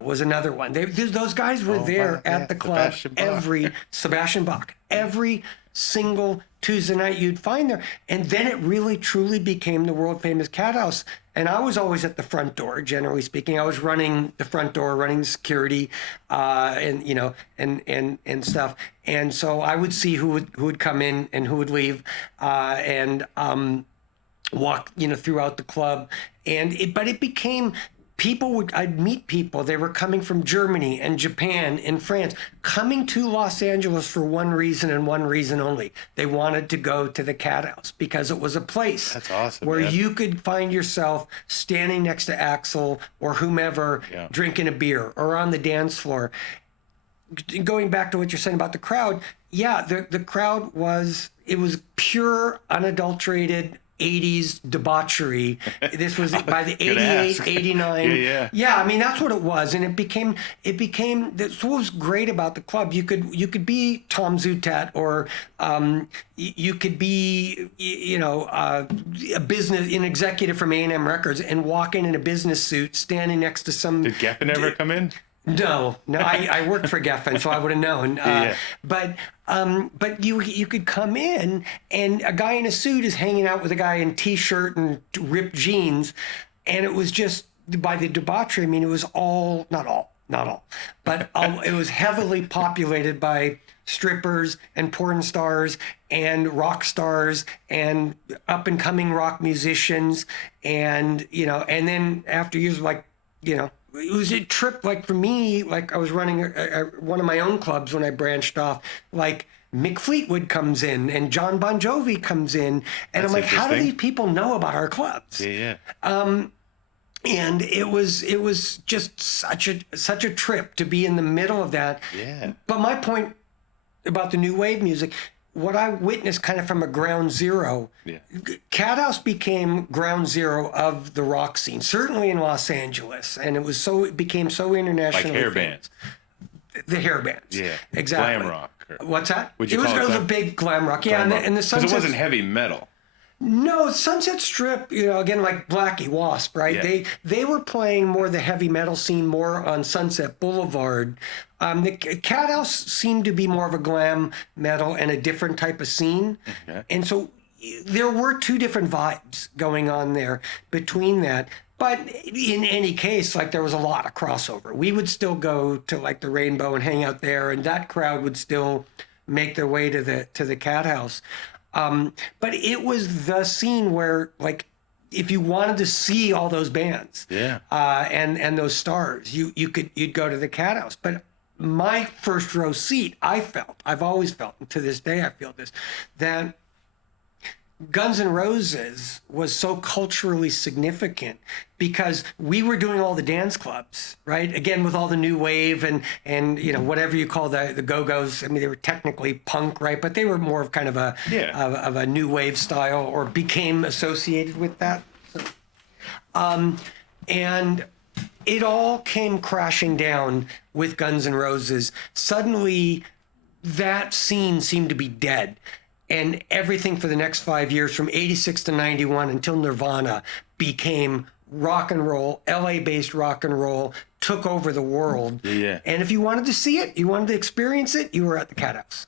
Was another one. Those guys were there at the club Sebastian Bach, every single Tuesday night you'd find there. And then it really truly became the world famous Cat House. And I was always at the front door, generally speaking. I was running the front door, running the security, and you know, and stuff. And so I would see who would come in and who would leave, and walk, you know, throughout the club. But it became, I'd meet people. They were coming from Germany and Japan and France, coming to Los Angeles for one reason and one reason only. They wanted to go to the Cat House because it was a place That's awesome, where man. you could find yourself standing next to Axl or whomever, drinking a beer or on the dance floor. Going back to what you're saying about the crowd, the crowd was pure, unadulterated 80s debauchery. This was by the 88, 89. Yeah, I mean, that's what it was. And it became, that's what was great about the club. You could be Tom Zutaut, or you could be, you know, an executive from A&M Records and walk in a business suit, standing next to some... Did Geffen ever come in? No, I worked for Geffen, so I would have known. But you could come in, and a guy in a suit is hanging out with a guy in t-shirt and ripped jeans, and it was just, by the debauchery, I mean, it was all, not all, but it was heavily populated by strippers and porn stars and rock stars and up-and-coming rock musicians, and, you know, and then after years, like, you know, it was a trip, like, for me, like, I was running one of my own clubs when I branched off, like, Mick Fleetwood comes in and John Bon Jovi comes in, and I'm like, how do these people know about our clubs? And it was just such a trip to be in the middle of that. But my point about the new wave music, what I witnessed kind of from a ground zero, Cat House became ground zero of the rock scene, certainly in Los Angeles, and it became so international. Like hair bands. The hair bands. Yeah, exactly. Glam rock. What's that? It was a big glam rock. Yeah, and the Sunset. Because it wasn't heavy metal. No, Sunset Strip, you know, again, like Blackie, Wasp, right? Yeah. They were playing more the heavy metal scene, more on Sunset Boulevard. The Cat House seemed to be more of a glam metal and a different type of scene. And so there were two different vibes going on there between that. But in any case, like, there was a lot of crossover. We would still go to, like, the Rainbow and hang out there, and that crowd would still make their way to the Cat House. But it was the scene where, like, if you wanted to see all those bands, and those stars, you'd go to the Cat House. But my first row seat, I've always felt, and to this day I feel this, that Guns N' Roses was so culturally significant because we were doing all the dance clubs, right? Again, with all the new wave and you know, whatever you call the Go-Go's. I mean, they were technically punk, right? But they were more of kind of a new wave style, or became associated with that. And it all came crashing down with Guns N' Roses. Suddenly, that scene seemed to be dead. And everything for the next 5 years, from 86 to 91 until Nirvana, became rock and roll, LA-based rock and roll, took over the world. And if you wanted to see it, you wanted to experience it, you were at the Cat House.